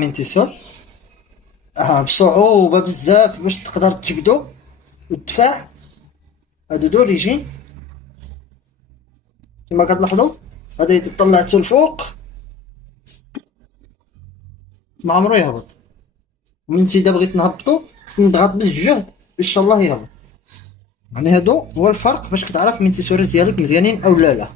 مينتيسور. بصعوبة بزاف باش تقدر تجبدو. والدفاع هادو دوريجين كما كتلاحظوا. هذا إذا طلعتو الفوق ما عمرو يهبط. ومن إذا بغيت نهبطو خصني نضغط بالجهد باش ان شاء الله يهبط. يعني هادو هو الفرق باش كتعرف مينتيسوريز ديالك مزيانين او لا.